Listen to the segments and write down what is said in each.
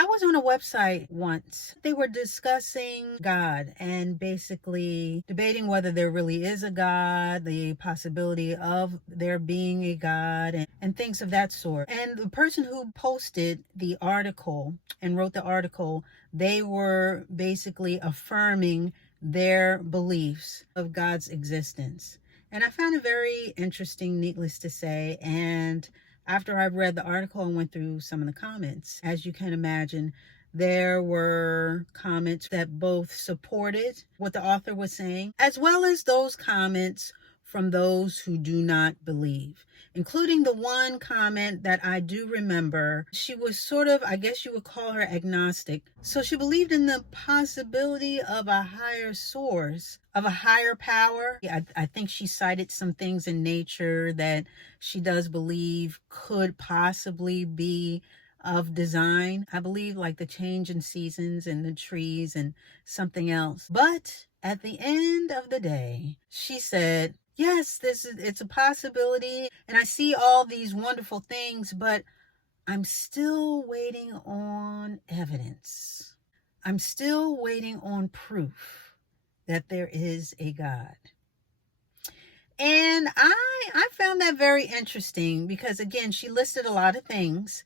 I was on a website once. They were discussing God and basically debating whether there really is a God, the possibility of there being a God, and things of that sort. And the person who posted the article and wrote the article, they were basically affirming their beliefs of God's existence. And I found it very interesting, needless to say. And after I read the article and went through some of the comments, as you can imagine, there were comments that both supported what the author was saying, as well as those comments from those who do not believe, including the one comment that I do remember. She was sort of, I guess you would call her agnostic. So she believed in the possibility of a higher source, of a higher power. I think she cited some things in nature that she does believe could possibly be of design. I believe like the change in seasons and the trees and something else. But at the end of the day, she said, yes, it's a possibility. And I see all these wonderful things, but I'm still waiting on evidence. I'm still waiting on proof that there is a God. And I found that very interesting because, again, she listed a lot of things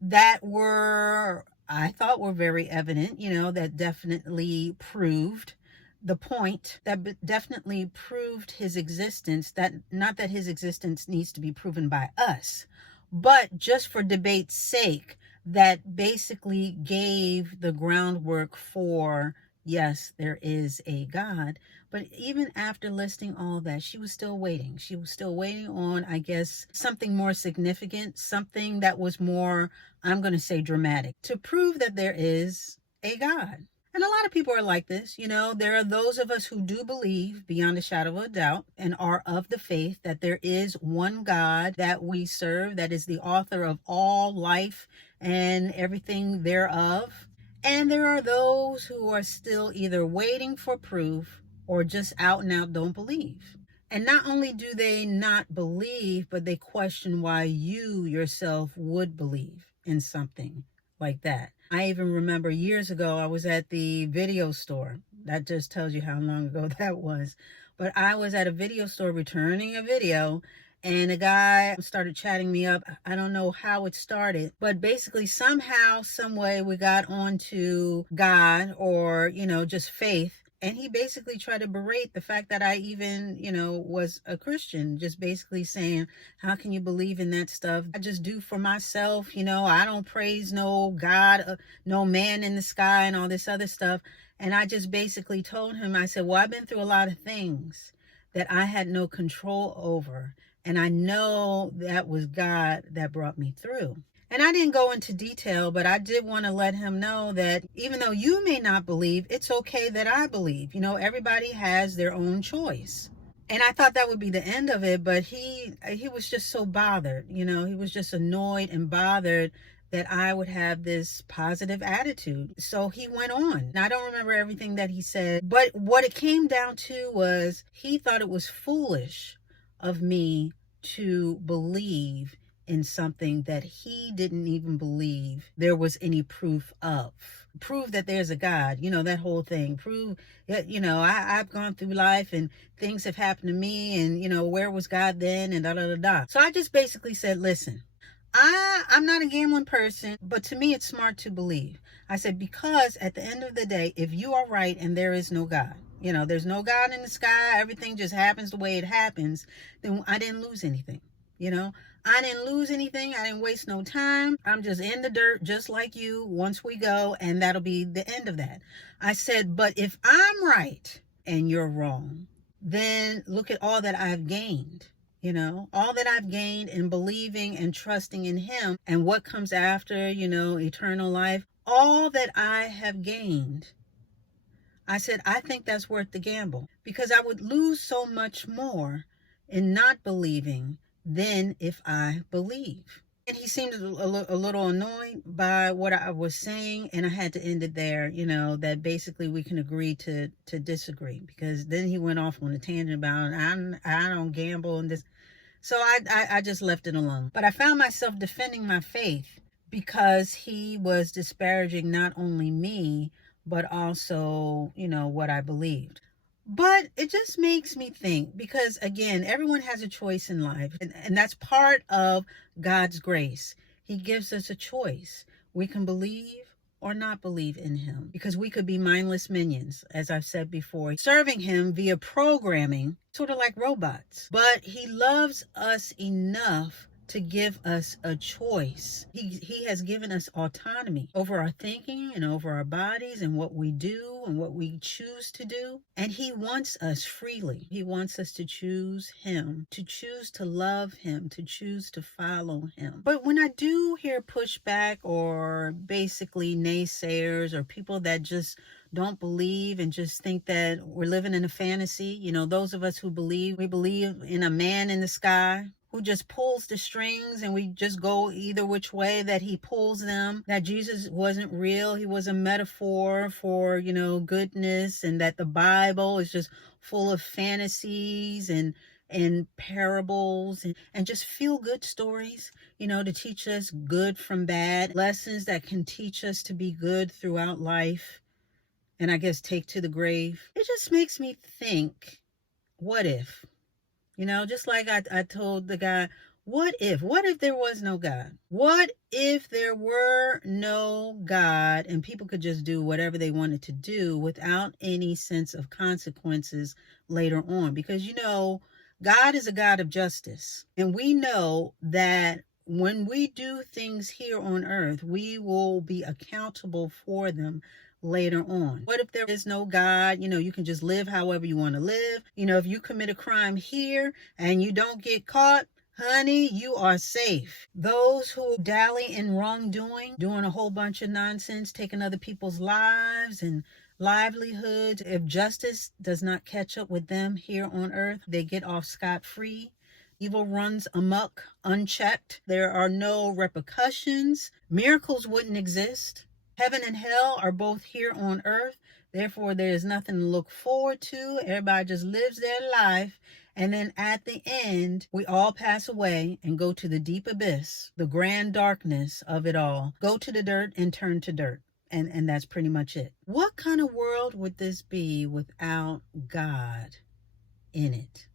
that were, I thought, were very evident, that definitely proved the point, that definitely proved his existence. That not that his existence needs to be proven by us, but just for debate's sake, that basically gave the groundwork for, yes, there is a God. But even after listing all that, she was still waiting. She was still waiting on, I guess, something more significant, something that was more, I'm going to say, dramatic, to prove that there is a God. And a lot of people are like this. There are those of us who do believe beyond a shadow of a doubt and are of the faith that there is one God that we serve, that is the author of all life and everything thereof. And there are those who are still either waiting for proof or just out and out don't believe. And not only do they not believe, but they question why you yourself would believe in something like that. I even remember years ago, I was at the video store. That just tells you how long ago that was. But I was at a video store returning a video, and a guy started chatting me up. I don't know how it started, but basically somehow, some way we got onto God or, just faith. And he basically tried to berate the fact that I even, was a Christian, just basically saying, how can you believe in that stuff? I just do for myself. I don't praise no God, no man in the sky and all this other stuff. And I just basically told him, I said, well, I've been through a lot of things that I had no control over. And I know that was God that brought me through. And I didn't go into detail, but I did want to let him know that even though you may not believe, it's okay that I believe. Everybody has their own choice. And I thought that would be the end of it, but he was just so bothered. He was just annoyed and bothered that I would have this positive attitude. So he went on. Now, I don't remember everything that he said, but what it came down to was he thought it was foolish of me to believe in something that he didn't even believe there was any proof of. Prove that there's a God, that whole thing. Prove that, I've gone through life and things have happened to me and, where was God then and da-da-da-da. So I just basically said, listen, I'm not a gambling person, but to me it's smart to believe. I said, because at the end of the day, if you are right and there is no God, there's no God in the sky, everything just happens the way it happens, then I didn't lose anything. I didn't lose anything. I didn't waste no time. I'm just in the dirt just like you once we go, and that'll be the end of that. I said, but if I'm right and you're wrong, then look at all that I've gained. All that I've gained in believing and trusting in him, and what comes after, eternal life, all that I have gained. I said, I think that's worth the gamble, because I would lose so much more in not believing than if I believe. And he seemed a little annoyed by what I was saying, and I had to end it there, that basically we can agree to disagree, because then he went off on a tangent about, I don't gamble and this. So I just left it alone. But I found myself defending my faith because he was disparaging not only me, but also, what I believed. But it just makes me think, because again, everyone has a choice in life, and that's part of God's grace. He gives us a choice. We can believe or not believe in him, because we could be mindless minions, as I've said before, serving him via programming, sort of like robots. But he loves us enough to give us a choice. He has given us autonomy over our thinking and over our bodies and what we do and what we choose to do. And he wants us freely. He wants us to choose him, to choose to love him, to choose to follow him. But when I do hear pushback, or basically naysayers, or people that just don't believe and just think that we're living in a fantasy, those of us who believe, we believe in a man in the sky who just pulls the strings, and we just go either which way that he pulls them, that Jesus wasn't real, he was a metaphor for, goodness, and that the Bible is just full of fantasies and parables and just feel good stories, to teach us good from bad, lessons that can teach us to be good throughout life, and I guess take to the grave. It just makes me think, what if? Just like I told the guy, what if there was no God? What if there were no God and people could just do whatever they wanted to do without any sense of consequences later on? Because, God is a God of justice. And we know that when we do things here on earth, we will be accountable for them later on. What if there is no God? You can just live however you want to live. If you commit a crime here and you don't get caught, honey, you are safe. Those who dally in wrongdoing, doing a whole bunch of nonsense, taking other people's lives and livelihoods, if justice does not catch up with them here on earth, they get off scot-free. Evil runs amok unchecked. There are no repercussions. Miracles wouldn't exist. Heaven and hell are both here on earth. Therefore, there is nothing to look forward to. Everybody just lives their life. And then at the end, we all pass away and go to the deep abyss, the grand darkness of it all. Go to the dirt and turn to dirt. And that's pretty much it. What kind of world would this be without God in it?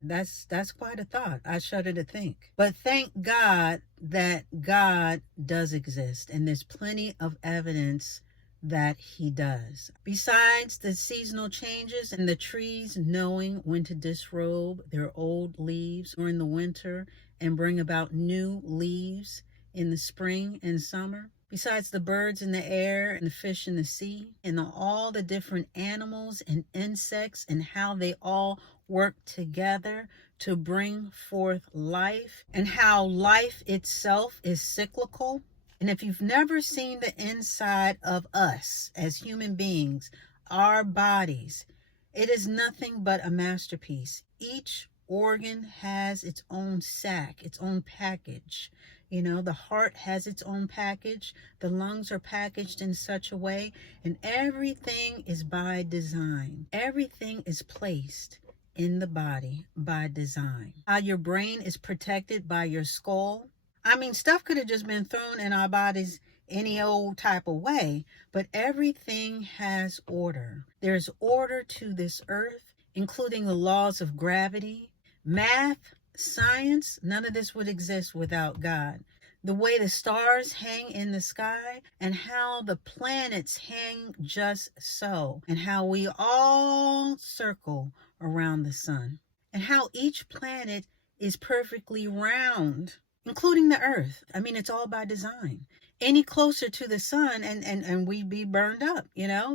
That's quite a thought. I shudder to think. But thank God that God does exist, and there's plenty of evidence that he does. Besides the seasonal changes and the trees knowing when to disrobe their old leaves during the winter and bring about new leaves in the spring and summer, besides the birds in the air and the fish in the sea and all the different animals and insects and how they all work together to bring forth life, and how life itself is cyclical. And if you've never seen the inside of us as human beings, our bodies, it is nothing but a masterpiece. Each organ has its own sack, its own package. The heart has its own package. The lungs are packaged in such a way, and everything is by design. Everything is placed in the body by design. How your brain is protected by your skull. I mean, stuff could have just been thrown in our bodies any old type of way, but everything has order. There's order to this earth, including the laws of gravity, math, science. None of this would exist without God. The way the stars hang in the sky, and how the planets hang just so, and how we all circle around the sun, and how each planet is perfectly round, including the earth. I mean, it's all by design. Any closer to the sun and we'd be burned up,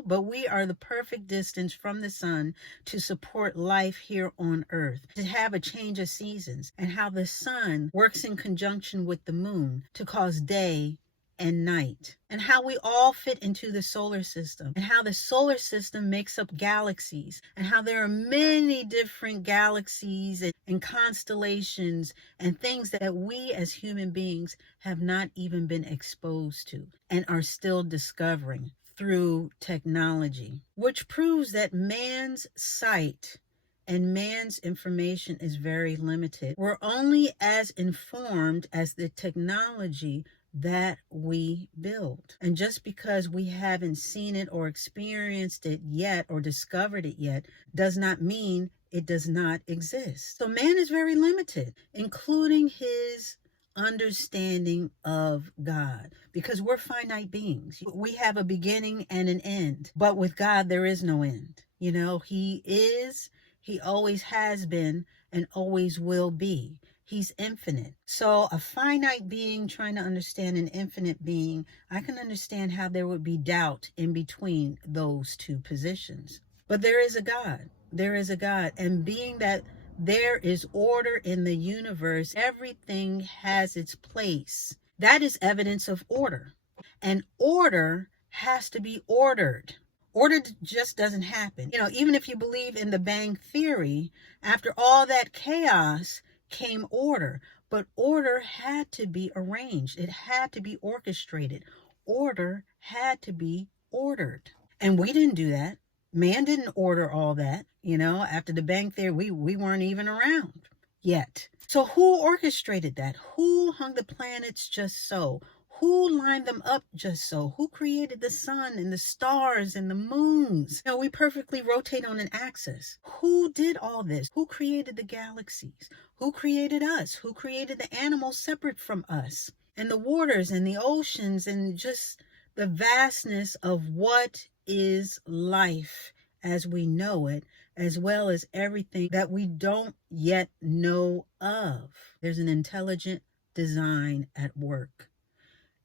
but we are the perfect distance from the sun to support life here on earth, to have a change of seasons, and how the sun works in conjunction with the moon to cause day and night, and how we all fit into the solar system, and how the solar system makes up galaxies, and how there are many different galaxies and constellations and things that we as human beings have not even been exposed to and are still discovering through technology, which proves that man's sight and man's information is very limited. We're only as informed as the technology that we build. And just because we haven't seen it or experienced it yet or discovered it yet does not mean it does not exist. So man is very limited, including his understanding of God, because we're finite beings. We have a beginning and an end, but with God there is no end. He always has been and always will be. He's infinite. So a finite being trying to understand an infinite being, I can understand how there would be doubt in between those two positions. But there is a God. There is a God. And being that there is order in the universe, everything has its place. That is evidence of order. And order has to be ordered. Order just doesn't happen. Even if you believe in the Bang Theory, after all that chaos came order. But order had to be arranged. It had to be orchestrated. Order had to be ordered. And we didn't do that. Man didn't order all that. After the Bang Theory, we weren't even around yet. So who orchestrated that? Who hung the planets just so? Who lined them up just so? Who created the sun and the stars and the moons? We perfectly rotate on an axis. Who did all this? Who created the galaxies? Who created us? Who created the animals separate from us? And the waters and the oceans and just the vastness of what is life as we know it, as well as everything that we don't yet know of. There's an intelligent design at work.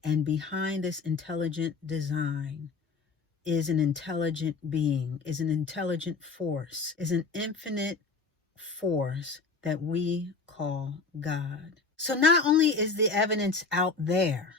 And behind this intelligent design is an intelligent being, is an intelligent force, is an infinite force that we call God. So not only is the evidence out there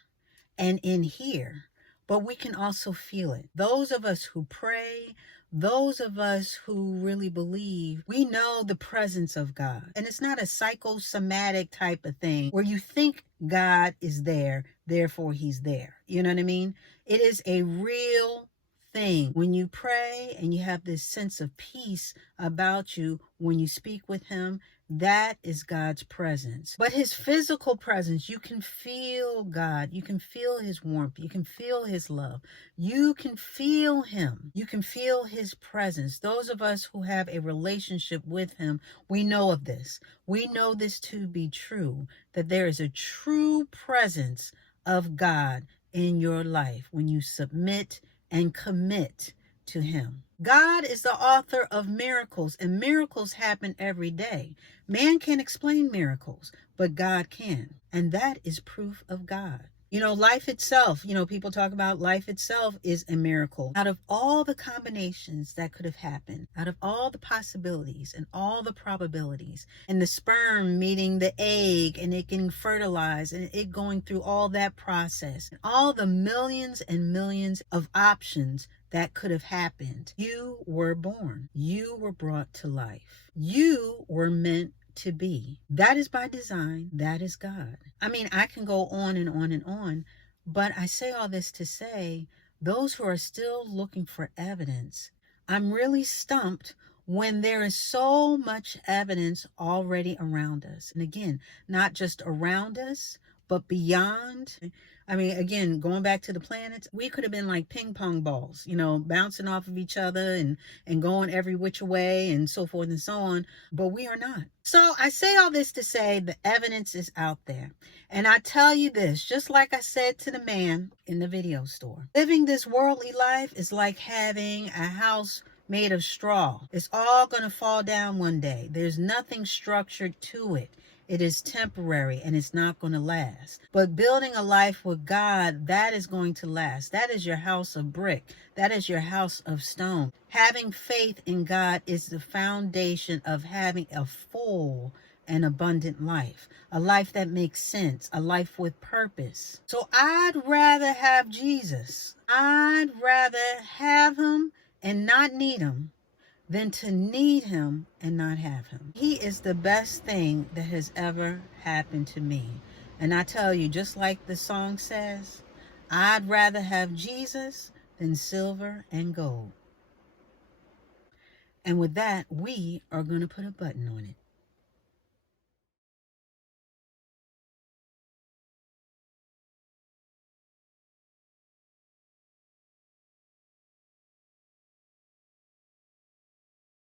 and in here, but we can also feel it. Those of us who pray, those of us who really believe, we know the presence of God. And it's not a psychosomatic type of thing where you think God is there, therefore he's there. You know what I mean? It is a real thing. When you pray and you have this sense of peace about you when you speak with him, that is God's presence. But his physical presence, you can feel God. You can feel his warmth. You can feel his love. You can feel him. You can feel his presence. Those of us who have a relationship with him, we know of this. We know this to be true, that there is a true presence of God in your life when you submit and commit to him. God is the author of miracles, and miracles happen every day. Man can't explain miracles, but God can. And that is proof of God. Life itself, people talk about life itself is a miracle. Out of all the combinations that could have happened, out of all the possibilities and all the probabilities, and the sperm meeting the egg and it getting fertilized and it going through all that process, and all the millions and millions of options that could have happened, you were born. You were brought to life. You were meant to be. That is by design. That is God. I can go on and on and on, but I say all this to say, those who are still looking for evidence, I'm really stumped when there is so much evidence already around us. And again, not just around us, but beyond. Again, going back to the planets, we could have been like ping pong balls, bouncing off of each other and going every which way and so forth and so on, but we are not. So I say all this to say the evidence is out there. And I tell you this, just like I said to the man in the video store, living this worldly life is like having a house made of straw. It's all going to fall down one day. There's nothing structured to it. It is temporary and it's not going to last. But building a life with God, that is going to last. That is your house of brick. That is your house of stone. Having faith in God is the foundation of having a full and abundant life. A life that makes sense. A life with purpose. So I'd rather have Jesus. I'd rather have him and not need him than to need him and not have him. He is the best thing that has ever happened to me. And I tell you, just like the song says, I'd rather have Jesus than silver and gold. And with that, we are going to put a button on it.